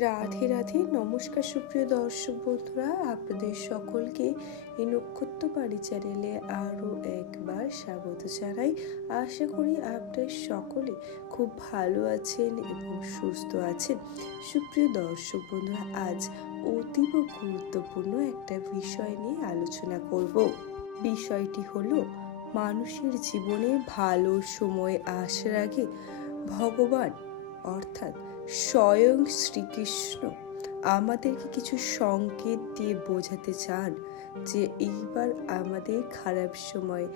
রাধে রাধে, নমস্কার সুপ্রিয় দর্শক বন্ধুরা, আপনাদের সকলকে এই নক্ষত্র বাড়ি চ্যানেলে আরও একবার স্বাগত জানাই। আশা করি আপনার সকলে খুব ভালো আছেন এবং সুস্থ আছেন। সুপ্রিয় দর্শক বন্ধুরা, আজ অতীব গুরুত্বপূর্ণ একটা বিষয় নিয়ে আলোচনা করব। বিষয়টি হলো মানুষের জীবনে ভালো সময় আসার আগে ভগবান, অর্থাৎ স্বয়ং শ্রীকৃষ্ণ, আমাদেরকে কিছু সংকেত দিয়ে বোঝাতে চান যে এইবার আমাদের খারাপ সময়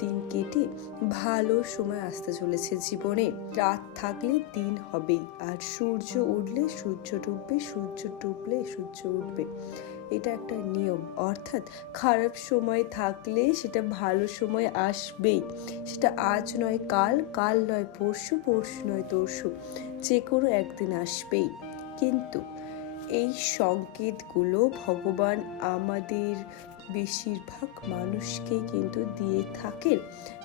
দিন কেটে ভালো সময় আসতে চলেছে জীবনে। রাত থাকলে দিন হবেই, আর সূর্য উঠলে সূর্য ডুববে, সূর্য ডুবলে সূর্য উঠবে। এটা একটা নিয়ম। অর্থাৎ খারাপ সময় থাকলে সেটা ভালো সময় আসবেই। সেটা আজ নয় কাল কাল নয় পরশু পরশু নয় তরশু। যে কোনো একদিন আসবেই। কিন্তু এই সংকেতগুলো ভগবান আমাদের বেশিরভাগ মানুষকে কিন্তু দিয়ে থাকেন।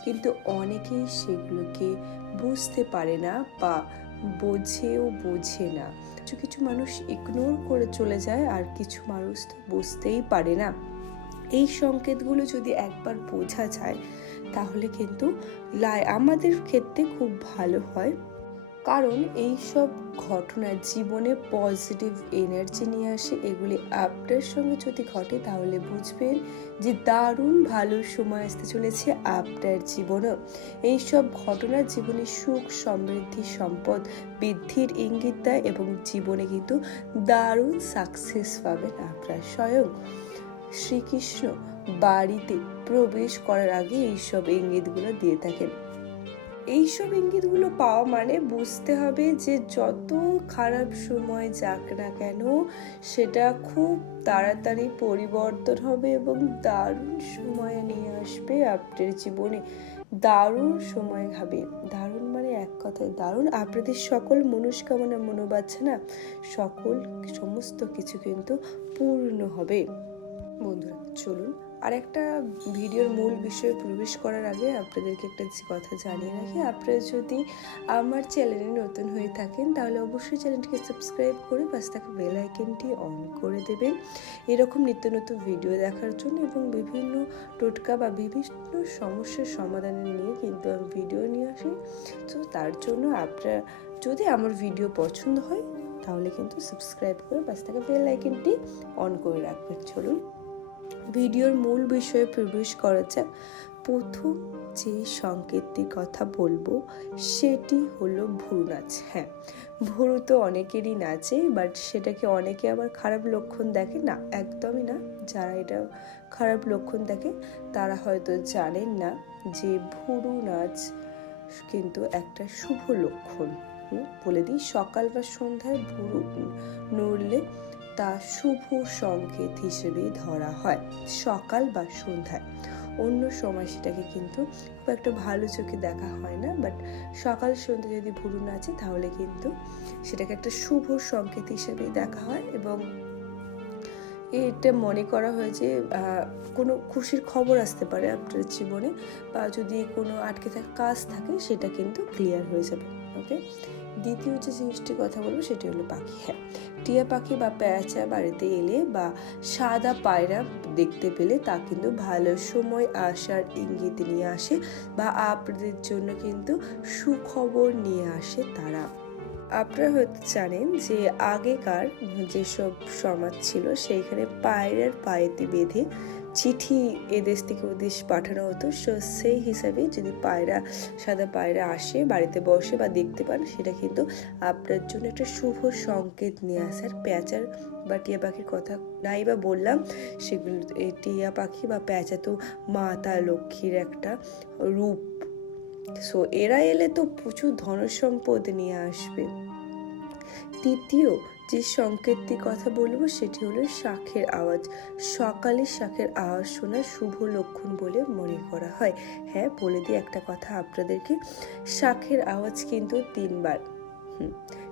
কিন্তু অনেকেই সেগুলোকে বুঝতে পারে না বা বোঝেও বোঝে না। কিছু কিছু মানুষ ইগনোর করে চলে যায় আর কিছু মানুষ তো বুঝতেই পারে না। এই সংকেতগুলো যদি একবার বোঝা যায়, তাহলে কিন্তু লাই আমাদের ক্ষেত্রে খুব ভালো হয়। কারণ এই সব ঘটনা জীবনে পজিটিভ এনার্জি নিয়ে আসে, এগুলি আপনার সঙ্গে যদি ঘটে তাহলে বুঝবেন যে দারুণ ভালো সময় আসতে চলেছে আপনার জীবনেও। এইসব ঘটনা জীবনে সুখ, সমৃদ্ধি, সম্পদ বৃদ্ধির ইঙ্গিত দেয় এবং জীবনে কিন্তু দারুণ সাকসেস পাবেন আপনার স্বয়ং। শ্রীকৃষ্ণ বাড়িতে প্রবেশ করার আগে এইসব ইঙ্গিতগুলো দিয়ে থাকেন। এইসব ইঙ্গিতগুলো পাওয়া মানে বুঝতে হবে যে যত খারাপ সময় যাক না কেন, সেটা খুব তাড়াতাড়ি পরিবর্তন হবে এবং দারুণ সময় নিয়ে আসবে আপনার জীবনে। দারুণ সময় খাবে। দারুণ মানে এক কথায় দারুণ। আপনাদের সকল মনস্কামনা মনোবাচ্ছা সকল সমস্ত কিছু কিন্তু পূর্ণ হবে। বন্ধুরা, চলুন আর একটা ভিডিওর মূল বিষয়ে প্রবেশ করার আগে আপনাদেরকে একটা কথা জানিয়ে রাখি। আপনারা যদি আমার চ্যানেলে নতুন হয়ে থাকেন, তাহলে অবশ্যই চ্যানেলটিকে সাবস্ক্রাইব করে পাশ থাকা বেল আইকনটি অন করে দেবেন। এরকম নিত্য নতুন ভিডিও দেখার জন্য এবং বিভিন্ন টোটকা বা বিভিন্ন সমস্যার সমাধান নিয়ে কিন্তু আমি ভিডিও নিয়ে আসি। তো তার জন্য আপনারা যদি আমার ভিডিও পছন্দ হয়, তাহলে কিন্তু সাবস্ক্রাইব করে পাশ থাকা বেল আইকনটি অন করে রাখবেন। চলুন। ভিডিওর মূল বিষয়ে প্রবেশ করা যাক প্রথম যে সংকেতটির কথা বলব, সেটি হলো ভুরু নাচ। হ্যাঁ ভুরু তো অনেকেরই নাচে বাট সেটাকে অনেকে আবার খারাপ লক্ষণ দেখে। না, একদমই না। যারা এটা খারাপ লক্ষণ দেখে, তারা হয়তো জানেন না যে ভুরু নাচ কিন্তু একটা শুভ লক্ষণ। বলে দিই, সকাল বা সন্ধ্যায় ভুরু নড়লে তা শুভ সংকেত হিসেবে ধরা হয়, সকাল বা সন্ধ্যায়। অন্য সময় সেটাকে কিন্তু খুব একটা ভালো চোখে দেখা হয় না বাট সকাল সন্ধ্যা যদি ভুরু নাচে, তাহলে কিন্তু সেটাকে একটা শুভ সংকেত হিসেবে দেখা হয় এবং এটা মনে করা হয় যে কোনো খুশির খবর আসতে পারে আপনার জীবনে বা যদি কোনো আটকে থাকা কাজ থাকে, সেটা কিন্তু ক্লিয়ার হয়ে যাবে ওকে দ্বিতীয় যে জিনিসটির কথা বলব সেটি হলো পাখি। হ্যাঁ টিয়া পাখি বা পেঁচা বাড়িতে এলে বা সাদা পায়রা দেখতে পেলে তা কিন্তু ভালো সময় আসার ইঙ্গিত নিয়ে আসে বা আপনাদের জন্য কিন্তু সুখবর নিয়ে আসে তারা। আপনারা হয়তো জানেন যে আগেকার যেসব সমাজ ছিল, সেইখানে পায়রার পায়েতে বেঁধে চিঠি এদেশ থেকে ওদেশ পাঠানো হতো। সো সেই হিসাবে যদি পায়রা, সাদা পায়রা আসে, বাড়িতে বসে বা দেখতে পান, সেটা কিন্তু আপনার জন্য একটা শুভ সংকেত নিয়ে আসার প্যাঁচার বা টিয়া পাখির কথা নাই বা বললাম, সেগুলো টিয়া পাখি বা প্যাঁচা তো মাতা লক্ষ্মীর একটা রূপ। সো এরা এলে তো প্রচুর ধনসম্পদ নিয়ে আসবে। তৃতীয় যে সংকেতটি কথা বলব সেটি হলো শাখের আওয়াজ। সকালে শাখের আওয়াজ শোনা শুভ লক্ষণ বলে মনে করা হয়। হ্যাঁ বলে দিই একটা কথা আপনাদেরকে। শাখের আওয়াজ কিন্তু তিনবার। হুম,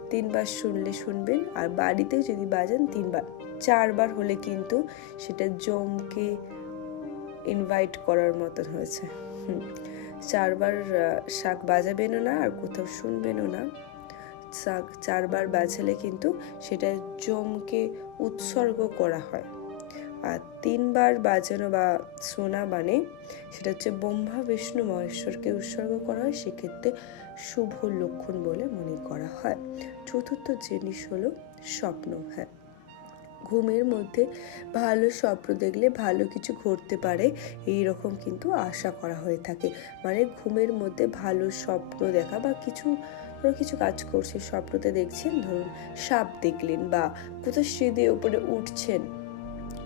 তিনবার শুনলে শুনবেন আর বাড়িতেও যদি বাজান তিনবার। চারবার হলে কিন্তু সেটা জমকে ইনভাইট করার মতন হয়েছে। হুম, চারবার শাক বাজাবেনও না আর কোথাও শুনবেনও না। শাক চারবার বাজালে কিন্তু সেটা জমকে উৎসর্গ করা হয়। আর তিনবার বাজানো বা সোনা মানে সেটা হচ্ছে ব্রহ্মা, বিষ্ণু, মহেশ্বরকে উৎসর্গ করা হয়, সেক্ষেত্রে শুভ লক্ষণ বলে মনে করা হয়। চতুর্থ জিনিস হলো স্বপ্ন হ্যাঁ। ঘুমের মধ্যে ভালো স্বপ্ন দেখলে ভালো কিছু ঘটতে পারে, এই রকম কিন্তু আশা করা হয়ে থাকে। মানে ঘুমের মধ্যে ভালো স্বপ্ন দেখা বা কিছু ধরো কিছু কাজ করছে, স্বপ্নতে দেখছেন, ধরুন সাপ দেখলেন বা কোথাও সিঁড়ি উপরে উঠছেন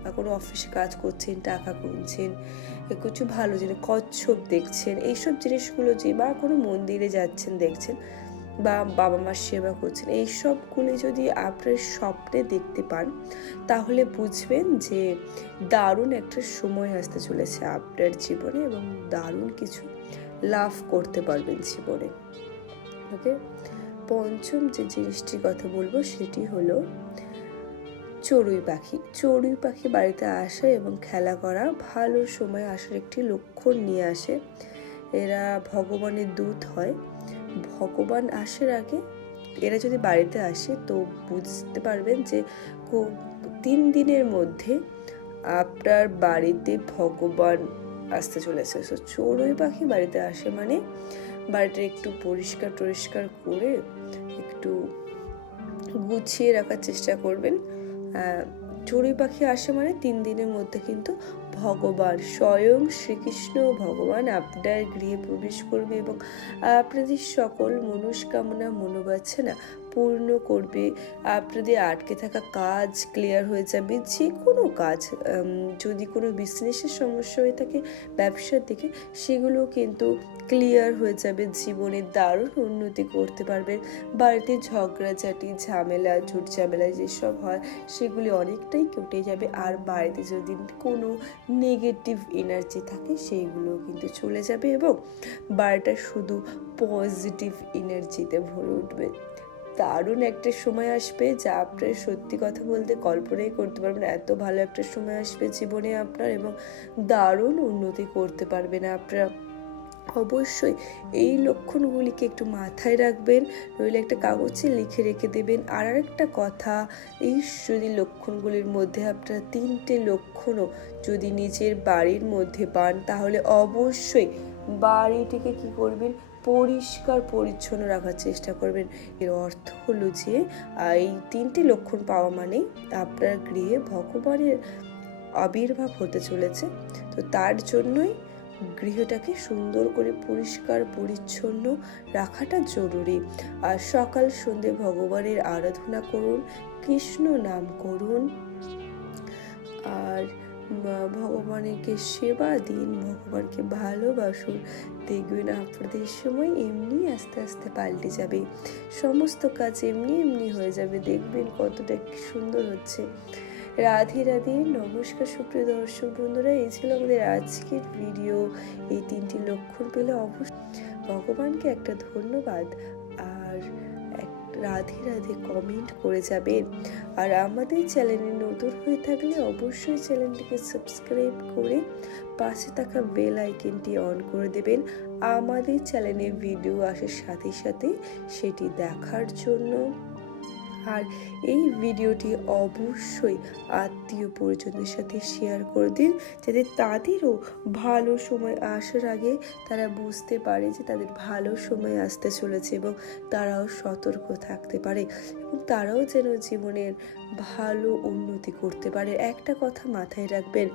বা কোনো অফিসে কাজ করছেন, টাকা গুনছেন কিছু ভালো জিনিস কচ্ছপ দেখছেন, এইসব জিনিসগুলো যে বা কোনো মন্দিরে যাচ্ছেন, দেখছেন বা বাবা মার সেবা করছেন এই সবগুলি যদি আপনার স্বপ্নে দেখতে পান, তাহলে বুঝবেন যে দারুণ একটা সময় আসতে চলেছে আপনার জীবনে এবং দারুণ কিছু লাভ করতে পারবেন জীবনে। ওকে পঞ্চম যে জিনিসটির কথা বলব সেটি হলো চড়ুই পাখি। চড়ুই পাখি বাড়িতে আসে এবং খেলা করা ভালো সময় আসার একটি লক্ষণ নিয়ে আসে। এরা ভগবানের দূত হয়। ভগবান আসার আগে এরা যদি বাড়িতে আসে তো বুঝতে পারবেন যে তিন দিনের মধ্যে আপনার বাড়িতে ভগবান আসতে চলেছে। সো চড়ুই পাখি বাড়িতে আসে মানে বাড়িটা একটু পরিষ্কার টরিষ্কার করে একটু গুছিয়ে রাখার চেষ্টা করবেন। চড়ুই পাখি আসে মানে তিন দিনের মধ্যে কিন্তু ভগবান, স্বয়ং শ্রীকৃষ্ণ ভগবান আপনার গৃহে প্রবেশ করবে এবং আপনাদের সকল মনস্কামনা মনোবাচ্ছনা পূর্ণ করবে। আপনাদের আটকে থাকা কাজ ক্লিয়ার হয়ে যাবে। যে কোনো কাজ যদি কোনো বিজনেসের সমস্যা হয়ে থাকে, ব্যবসার দিকে, সেগুলো কিন্তু ক্লিয়ার হয়ে যাবে। জীবনে দারুণ উন্নতি করতে পারবেন। বাড়িতে ঝগড়াঝাটি, ঝামেলা ঝুট ঝামেলা যেসব হয়, সেগুলি অনেকটাই কেটে যাবে। আর বাড়িতে যদি কোনো নেগেটিভ এনার্জি থাকে, সেইগুলো কিন্তু চলে যাবে এবং বাড়িটা শুধু পজিটিভ এনার্জিতে ভরে উঠবে। দারুণ একটা সময় আসবে যা আপনার সত্যি কথা বলতে কল্পনাই করতে পারবেন এত ভালো একটা সময় আসবে জীবনে আপনার এবং দারুণ উন্নতি করতে পারবেন আপনারা। অবশ্যই এই লক্ষণগুলিকে একটু মাথায় রাখবেন, নইলে একটা কাগজে লিখে রেখে দেবেন। আর একটা কথা, এই যদি লক্ষণগুলির মধ্যে আপনারা তিনটে লক্ষণও যদি নিজের বাড়ির মধ্যে পান, তাহলে অবশ্যই বাড়িটিকে কি করবেন? পরিষ্কার পরিচ্ছন্ন রাখার চেষ্টা করবেন। এর অর্থ হলো যে এই তিনটি লক্ষণ পাওয়া মানেই আপনার গৃহে ভগবানের আবির্ভাব হতে চলেছে। তো তার জন্যই গৃহটাকে সুন্দর করে পরিষ্কার পরিচ্ছন্ন রাখাটা জরুরি। আর সকাল সন্ধে ভগবানের আরাধনা করুন, কৃষ্ণ নাম করুন। আর ভগবানকে সেবা দিন, ভগবানকে ভালোবাসুন। দেখবেন আপনাদের সময় এমনি আস্তে আস্তে পাল্টে যাবে। সমস্ত কাজ এমনি এমনি হয়ে যাবে। দেখবেন কতটা সুন্দর হচ্ছে। রাধে রাধে, নমস্কার সুপ্রিয় দর্শক বন্ধুরা। এই ছিল আমাদের আজকের ভিডিও। এই তিনটি লক্ষণ পেলে অবশ্যই ভগবানকে একটা ধন্যবাদ। আর রাধে রাধে কমেন্ট করে যাবেন। আর আমাদের চ্যানেলে নতুন হয়ে থাকলে অবশ্যই চ্যানেলটিকে সাবস্ক্রাইব করে পাশে থাকা বেল আইকনটি অন করে দেবেন। আমাদের চ্যানেলে ভিডিও আসার সাথে সাথে সেটি দেখার জন্য আর এই ভিডিওটি অবশ্যই আত্মীয় পরিজনদের সাথে শেয়ার করে দিন, যাতে তাদেরও ভালো সময় আসার আগে তারা বুঝতে পারে যে তাদের ভালো সময় আসতে চলেছে এবং তারাও সতর্ক থাকতে পারে এবং তারাও যেন জীবনের ভালো উন্নতি করতে পারে। একটা কথা মাথায় রাখবেন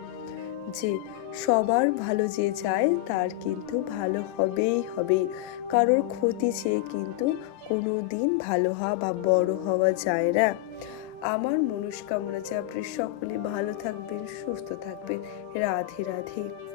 যে সবার ভালো যে চায়, তার কিন্তু ভালো হবেই হবে কারোর ক্ষতি চেয়ে কিন্তু কোনো দিন ভালো হওয়া বা বড় হওয়া যায় না। আমার মনস্কামনা যে আপনি সকলে ভালো থাকবেন, সুস্থ থাকবেন। রাধে রাধে।